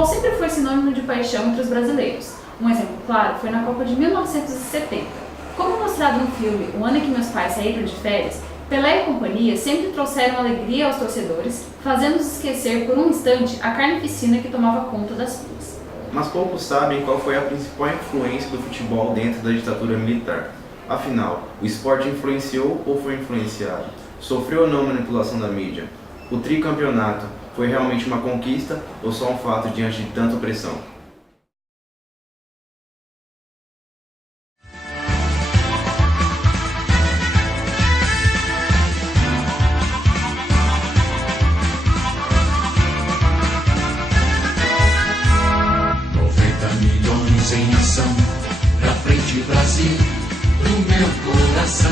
futebol sempre foi sinônimo de paixão entre os brasileiros. Um exemplo claro foi na Copa de 1970. Como mostrado no filme O Ano em que Meus Pais Saíram de Férias, Pelé e companhia sempre trouxeram alegria aos torcedores, fazendo-os esquecer por um instante a carnificina que tomava conta das ruas. Mas poucos sabem qual foi a principal influência do futebol dentro da ditadura militar. Afinal, o esporte influenciou ou foi influenciado? Sofreu ou não manipulação da mídia? O tricampeonato foi realmente uma conquista ou só um fato diante de tanta pressão? Em ação, pra frente Brasil, do meu coração.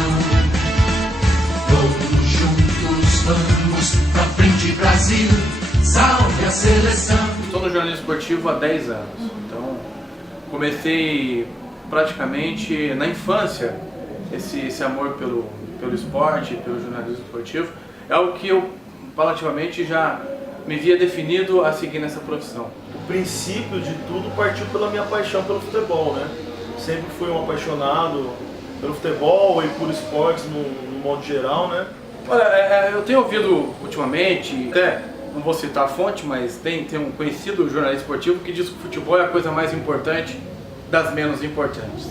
Todos juntos vamos, pra frente Brasil, salve a seleção. Estou no jornalismo esportivo há 10 anos, então comecei praticamente na infância esse amor pelo esporte, pelo jornalismo esportivo. É algo que eu paulatinamente já me via definido a seguir nessa profissão. O princípio de tudo partiu pela minha paixão pelo futebol, né? Sempre fui um apaixonado pelo futebol e por esportes no modo geral, né? Olha, eu tenho ouvido ultimamente, até não vou citar a fonte, mas tem um conhecido jornalista esportivo que diz que o futebol é a coisa mais importante das menos importantes.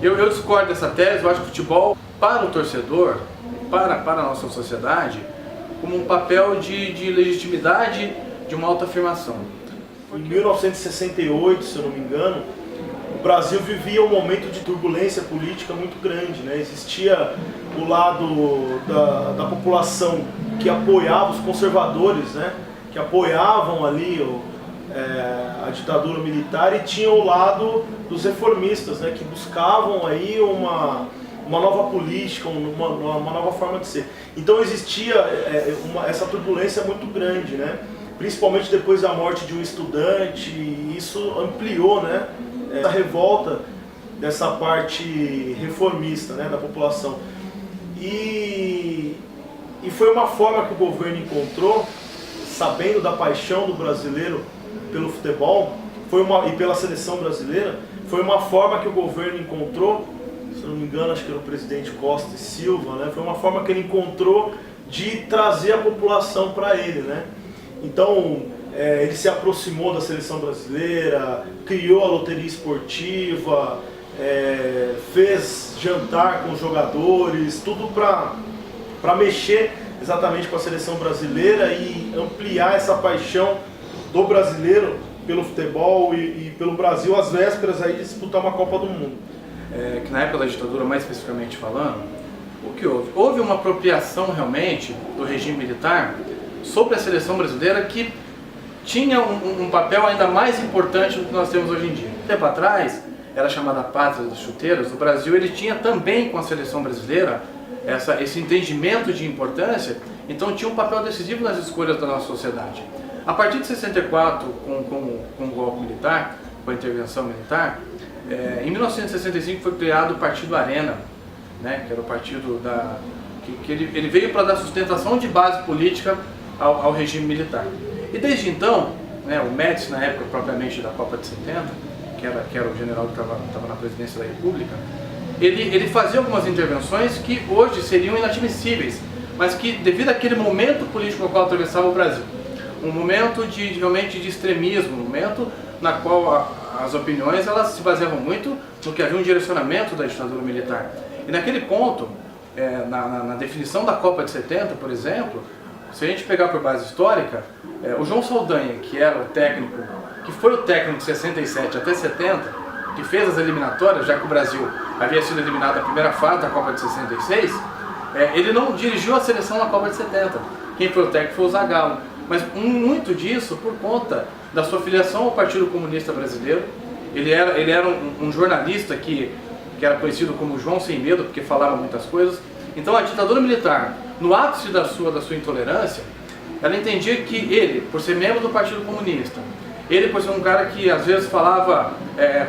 Eu discordo dessa tese. Eu acho que o futebol, para o torcedor, para a nossa sociedade, como um papel de legitimidade, de uma autoafirmação. Em 1968, se eu não me engano, o Brasil vivia um momento de turbulência política muito grande, né? Existia o lado da população que apoiava os conservadores, né? Que apoiavam ali a ditadura militar, e tinha o lado dos reformistas, né? Que buscavam aí uma nova política, uma nova forma de ser. Então existia essa turbulência muito grande, né? Principalmente depois da morte de um estudante, e isso ampliou, né, essa revolta dessa parte reformista, né, da população. E foi uma forma que o governo encontrou, sabendo da paixão do brasileiro pelo futebol e pela seleção brasileira, foi uma forma que o governo encontrou, se não me engano, acho que era o presidente Costa e Silva, né, foi uma forma que ele encontrou de trazer a população para ele, né. Então, ele se aproximou da seleção brasileira, criou a loteria esportiva, fez jantar com os jogadores, tudo para mexer exatamente com a seleção brasileira e ampliar essa paixão do brasileiro pelo futebol e pelo Brasil às vésperas aí de disputar uma Copa do Mundo. Que na época da ditadura, mais especificamente falando, o que houve? Houve uma apropriação realmente do regime militar sobre a seleção brasileira, que tinha um papel ainda mais importante do que nós temos hoje em dia. Tempo atrás, era chamada Pátria dos Chuteiros. O Brasil ele tinha também com a seleção brasileira esse entendimento de importância, então tinha um papel decisivo nas escolhas da nossa sociedade. A partir de 64, com o golpe militar, com a intervenção militar, em 1965 foi criado o Partido Arena, né, que era o partido que ele veio para dar sustentação de base política ao regime militar. E desde então, né, o Médici, na época propriamente da Copa de 70, que era o general que estava na presidência da República, ele fazia algumas intervenções que hoje seriam inadmissíveis, mas que devido àquele momento político ao qual atravessava o Brasil, um momento realmente de extremismo, um momento na qual as opiniões elas se baseavam muito no que havia um direcionamento da ditadura militar. E naquele ponto, na definição da Copa de 70, por exemplo, se a gente pegar por base histórica, o João Saldanha, que era o técnico, que foi o técnico de 67 até 70, que fez as eliminatórias, já que o Brasil havia sido eliminado na primeira fase da Copa de 66, ele não dirigiu a seleção na Copa de 70. Quem foi o técnico foi o Zagallo. Mas muito disso por conta da sua filiação ao Partido Comunista Brasileiro. Ele era um jornalista que era conhecido como João Sem Medo, porque falava muitas coisas. Então a ditadura militar, no ápice da sua intolerância, ela entendia que ele, por ser membro do Partido Comunista, ele por ser um cara que às vezes falava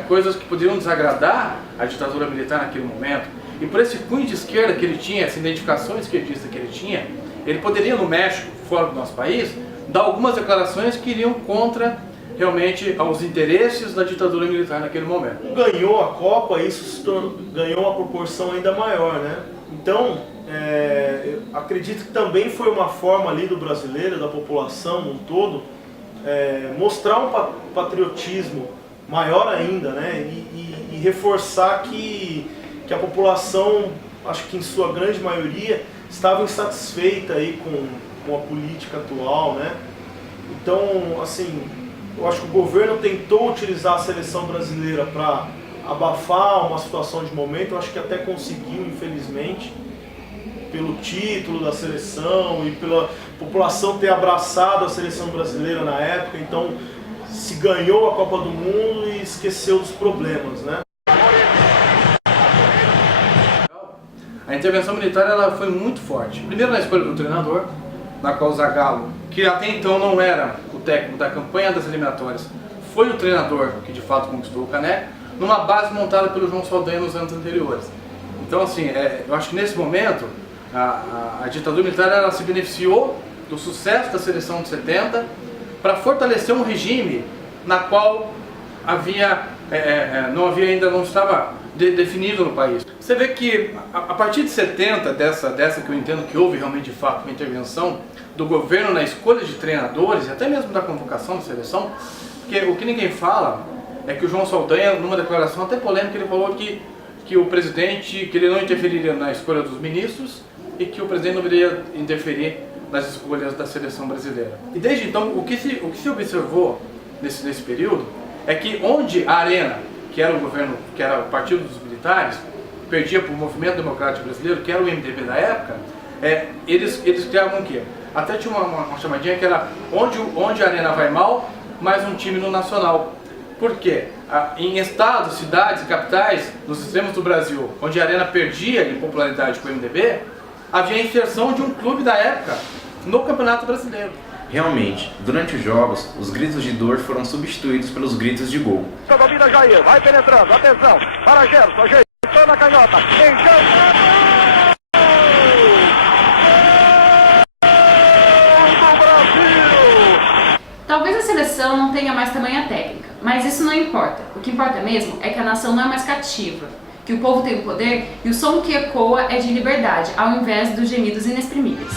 coisas que poderiam desagradar a ditadura militar naquele momento, e por esse cunho de esquerda que ele tinha, essa identificação esquerdista que ele tinha, ele poderia no México, fora do nosso país, dar algumas declarações que iriam contra realmente aos interesses da ditadura militar naquele momento. Ganhou a Copa, isso ganhou uma proporção ainda maior, né? Então, eu acredito que também foi uma forma ali do brasileiro, da população no todo, mostrar um patriotismo maior ainda, né? E reforçar que a população, acho que em sua grande maioria, estava insatisfeita aí com a política atual, né? Então, assim, eu acho que o governo tentou utilizar a seleção brasileira para abafar uma situação de momento, eu acho que até conseguiu, infelizmente, pelo título da seleção e pela população ter abraçado a seleção brasileira na época, então se ganhou a Copa do Mundo e esqueceu dos problemas, né? A intervenção militar ela foi muito forte. Primeiro na escolha do treinador, na qual o Zagallo, que até então não era o técnico da campanha das eliminatórias, foi o treinador que de fato conquistou o caneco, numa base montada pelo João Saldanha nos anos anteriores. Então assim, eu acho que nesse momento a ditadura militar ela se beneficiou do sucesso da seleção de 70 para fortalecer um regime na qual não estava definido no país. Você vê que a partir de 70, dessa que eu entendo que houve realmente de fato uma intervenção do governo na escolha de treinadores e até mesmo da convocação da seleção, porque o que ninguém fala é que o João Saldanha, numa declaração até polêmica, ele falou que o presidente, que ele não interferiria na escolha dos ministros e que o presidente não deveria interferir nas escolhas da seleção brasileira. E desde então, o que se observou nesse período é que onde a Arena, que era o governo, que era o Partido dos Militares, perdia para o Movimento Democrático Brasileiro, que era o MDB da época, eles criavam o quê? Até tinha uma chamadinha que era onde a Arena vai mal, mais um time no Nacional. Por quê? Em estados, cidades, capitais, nos extremos do Brasil, onde a Arena perdia em popularidade com o MDB, havia a inserção de um clube da época no Campeonato Brasileiro. Realmente, durante os jogos, os gritos de dor foram substituídos pelos gritos de gol. Domina Jair, vai penetrando, atenção, para Gerson, ajeitou na canhota, Talvez a seleção não tenha mais tamanha técnica, mas isso não importa. O que importa mesmo é que a nação não é mais cativa, que o povo tem o poder e o som que ecoa é de liberdade, ao invés dos gemidos inexprimíveis.